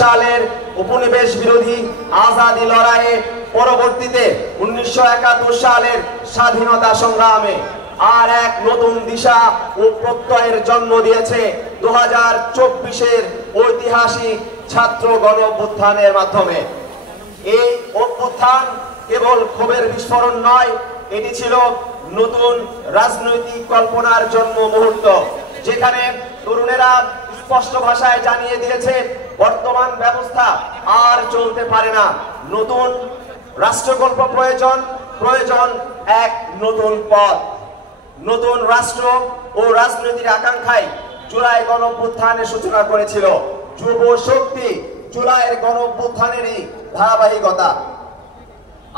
সালের উপনিবেশ বিরোধী আজাদী লড়াইয়ে পরবর্তীতে 1971 সালের স্বাধীনতা সংগ্রামে আর এক নতুন দিশা ও প্রত্যয়ের জন্ম দিয়েছে 2024-এর ঐতিহাসিক ছাত্র গণ অভ্যুত্থানের মাধ্যমে। এই অভ্যুত্থান কেবল ক্ষোভের বিস্ফোরণ নয়, এটি ছিল নতুন রাজনৈতিক কল্পনার জন্ম মুহূর্ত, যেখানে তরুণেরা স্পষ্ট ভাষায় জানিয়ে দিয়েছে বর্তমান ব্যবস্থা আর চলতে পারে না। নতুন রাষ্ট্রকল্প প্রয়োজন, প্রয়োজন এক নতুন পথ। নতুন রাষ্ট্র ও রাজনীতির আকাঙ্ক্ষায় জুলাই গণ অভ্যুত্থানের সূচনা করেছিল। যুব শক্তি জুলাইয়ের গণ অভ্যুত্থানেরই ধারাবাহিকতা।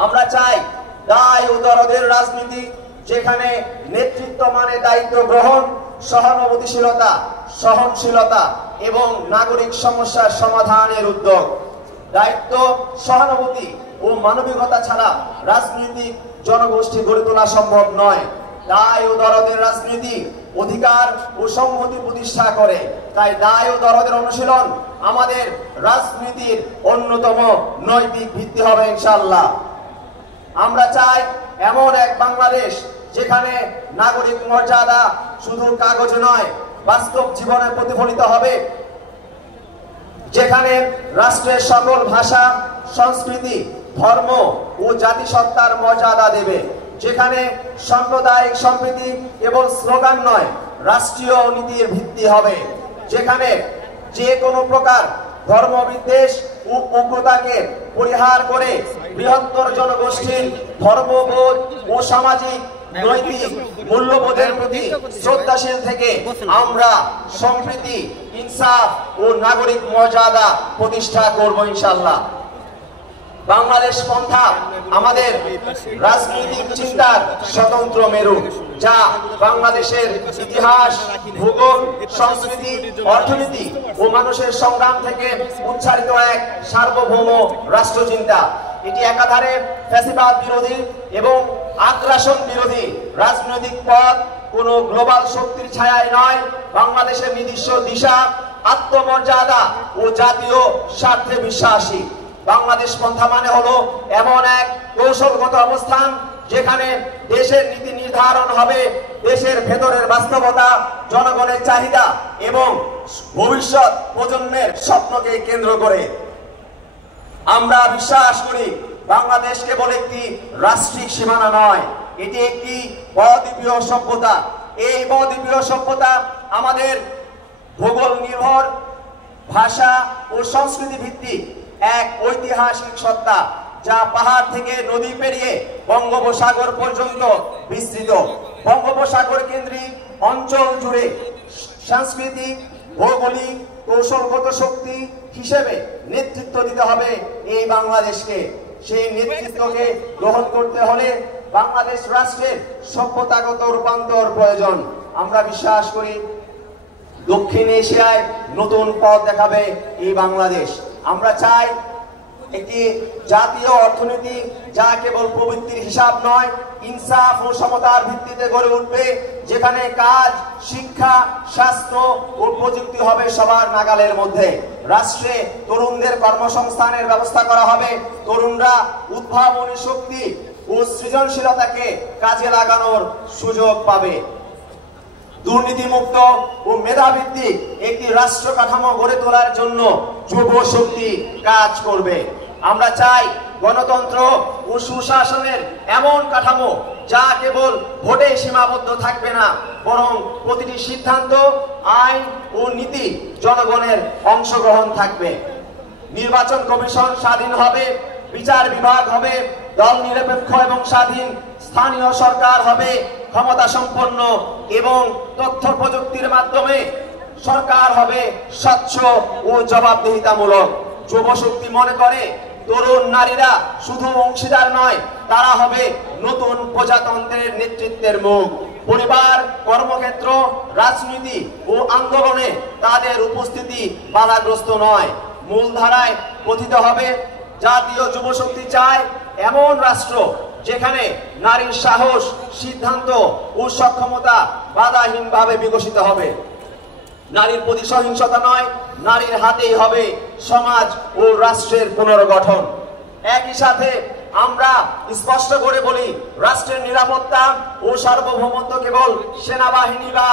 আমরা চাই দায় ও দরদের রাজনীতি, যেখানে নেতৃত্ব মানে দায়িত্ব গ্রহণ, সহানুভূতিশীলতা, সহনশীলতা এবং নাগরিক সমস্যার সমাধানের উদ্যোগ। দায়িত্ব, সহানুভূতি ও মানবিকতা ছাড়া রাজনৈতিক জনগোষ্ঠী গড়ে তোলা সম্ভব নয়। দায় ও দরদের রাজনীতি অধিকার ও সংহতি প্রতিষ্ঠা করে। তাই দায় ও দরদের অনুশীলন আমাদের রাজনীতির অন্যতম নৈতিক ভিত্তি হবে ইনশাআল্লাহ। আমরা চাই এমন এক বাংলাদেশ যেখানে নাগরিক মর্যাদা শুধু কাগজে নয়, বাস্তব জীবনে প্রতিফলিত হবে, যেখানে রাষ্ট্রের সকল ভাষা, সংস্কৃতি, ধর্ম ও জাতিসত্তার মর্যাদা দেবে, যেখানে সাম্প্রদায়িক সম্প্রীতি কেবল স্লোগান নয়, রাষ্ট্রীয় নীতির ভিত্তি হবে, যেখানে যে কোনো প্রকার ধর্মবিদ্বেষ ও উগ্রতাকে পরিহার করে বৃহত্তর জনগোষ্ঠীর ধর্মবোধ ও সামাজিক নৈতিক মূল্যবোধের প্রতি শ্রদ্ধাশীল থেকে আমরা সম্প্রীতি, ইনসাফ ও নাগরিক মর্যাদা প্রতিষ্ঠা করব ইনশাআল্লাহ। বাংলাদেশ পন্থা আমাদের রাজনৈতিক চিন্তার স্বতন্ত্র মেরু, যা বাংলাদেশের ইতিহাস, ভূগোল, সংস্কৃতি, অর্থনীতি ও মানুষের সংগ্রাম থেকে উচ্চারিত এক সার্বভৌম রাষ্ট্রচিন্তা। এটি একাধারে ফ্যাসিবাদ বিরোধী এবং আগ্রাসন বিরোধী রাজনৈতিক পথ, কোন গ্লোবাল শক্তির ছায়ায় নয়, বাংলাদেশের নিজস্ব দিশা, আত্মমর্যাদা ও জাতীয় স্বার্থে বিশ্বাসী। বাংলাদেশ পন্থা মানে হলো এমন এক কৌশলগত অবস্থান যেখানে দেশের নীতি নির্ধারণ হবে দেশের ভেতরের বাস্তবতা, জনগণের চাহিদা এবং ভবিষ্যৎ প্রজন্মের স্বপ্নকে কেন্দ্র করে। আমরা বিশ্বাস করি বাংলাদেশ কেবল একটি রাষ্ট্রিক সীমানা নয়, এটি একটি বহুদ্বীপীয় সভ্যতা। এই বহুদ্বীপীয় সভ্যতা আমাদের ভূগোল নির্ভর, ভাষা ও সংস্কৃতি ভিত্তিক এক ঐতিহাসিক সত্তা, যা পাহাড় থেকে নদী পেরিয়ে বঙ্গোপসাগর পর্যন্ত বিস্তৃত। বঙ্গোপসাগর কেন্দ্রিক অঞ্চল জুড়ে সাংস্কৃতিক, ভৌগোলিক, কৌশলগত শক্তি হিসেবে নেতৃত্ব দিতে হবে এই বাংলাদেশকে। সেই নেতৃত্বকে গ্রহণ করতে হলে বাংলাদেশ রাষ্ট্রের সভ্যতাগত রূপান্তর প্রয়োজন। আমরা বিশ্বাস করি দক্ষিণ এশিয়ায় নতুন পথ দেখাবে এই বাংলাদেশ। আমরা চাই একটি জাতীয় অর্থনীতি যা কেবল প্রবৃত্তির হিসাব নয়, ইনসাফ ও সমতার ভিত্তিতে গড়ে উঠবে, যেখানে কাজ, শিক্ষা, স্বাস্থ্য ও প্রযুক্তি হবে সবার নাগালের মধ্যে। রাষ্ট্রে তরুণদের কর্মসংস্থানের ব্যবস্থা করা হবে, তরুণরা উদ্ভাবনী শক্তি ও সৃজনশীলতাকে কাজে লাগানোর সুযোগ পাবে। দুর্নীতিমুক্ত ও মেধাভিত্তিক একটি রাষ্ট্র কাঠামো গড়ে তোলার জন্য যুব শক্তি কাজ করবে। আমরা চাই গণতন্ত্র ও সুশাসনের এমন কাঠামো যা কেবল ভোটে সীমাবদ্ধ থাকবে না, বরং প্রতিটি সিদ্ধান্ত, আইন ও নীতি জনগণের অংশগ্রহণ থাকবে। নির্বাচন কমিশন স্বাধীন হবে, বিচার বিভাগ হবে দল নিরপেক্ষ এবং স্বাধীন, স্থানীয় সরকার হবে ক্ষমতা সম্পন্ন এবং তথ্য প্রযুক্তির মাধ্যমে সরকার হবে স্বচ্ছ ও জবাবদিহিতামূলক। যুব শক্তি মনে করে তরুণ নারীরা শুধু অংশীদার নয়, তারা হবে নতুন প্রজাতন্ত্রের নেতৃত্বের মুখ। পরিবার, কর্মক্ষেত্র, রাজনীতি ও আন্দোলনে তাদের উপস্থিতি বাধাগ্রস্ত নয়, মূলধারায় পতিত হবে। জাতীয় যুব শক্তি চায় এমন রাষ্ট্র যেখানে নারীর সাহস, সিদ্ধান্ত ও সক্ষমতা বাধাহীনভাবে বিকশিত হবে। নারীর প্রতি সহিংসতা নয়, নারীর হাতেই হবে সমাজ ও রাষ্ট্রের পুনর্গঠন। একই সাথে আমরা স্পষ্ট করে বলি, রাষ্ট্রের নিরাপত্তা ও সার্বভৌমত্ব কেবল সেনাবাহিনী বা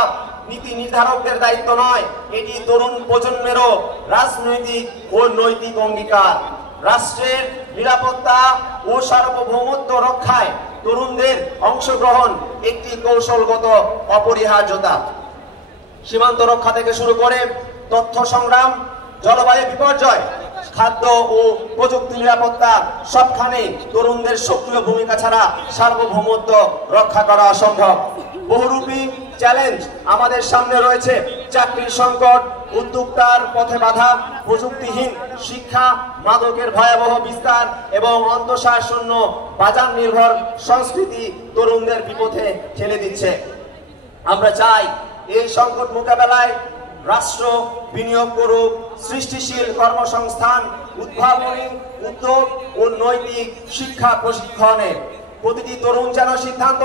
নীতি নির্ধারকদের দায়িত্ব নয়, এটি তরুণ প্রজন্মেরও রাজনৈতিক ও নৈতিক অঙ্গীকার। রাষ্ট্রের নিরাপত্তা ও সার্বভৌমত্ব রক্ষায় তরুণদের অংশগ্রহণ একটি কৌশলগত অপরিহার্যতা। সীমান্ত রক্ষা থেকে শুরু করে তথ্য সংগ্রাম, জলবায়ু বিপর্যয়, খাদ্য ও প্রযুক্তি নিরাপত্তা, সবখানে তরুণদের সক্রিয় ভূমিকা ছাড়া সার্বভৌমত্ব রক্ষা করা অসম্ভব। বহুরূপী চ্যালেঞ্জ আমাদের সামনে রয়েছে: চাকরির সংকট, উদ্যোক্তার পথে বাধা, প্রযুক্তিহীন শিক্ষা, মাদকের ভয়াবহ বিস্তার এবং অন্তঃসারশূন্য বাজার নির্ভর সংস্কৃতি তরুণদের বিপথে ঠেলে দিচ্ছে। আমরা চাই এই সংকট মোকাবেলায় রাষ্ট্র বিনিয়োগ করুক, সৃষ্টিশীল কর্মসংস্থান, উদ্ভাবনী উদ্যোগ ও নৈতিক শিক্ষা প্রশিক্ষণে। প্রতিটি তরুণ যেন সিদ্ধান্ত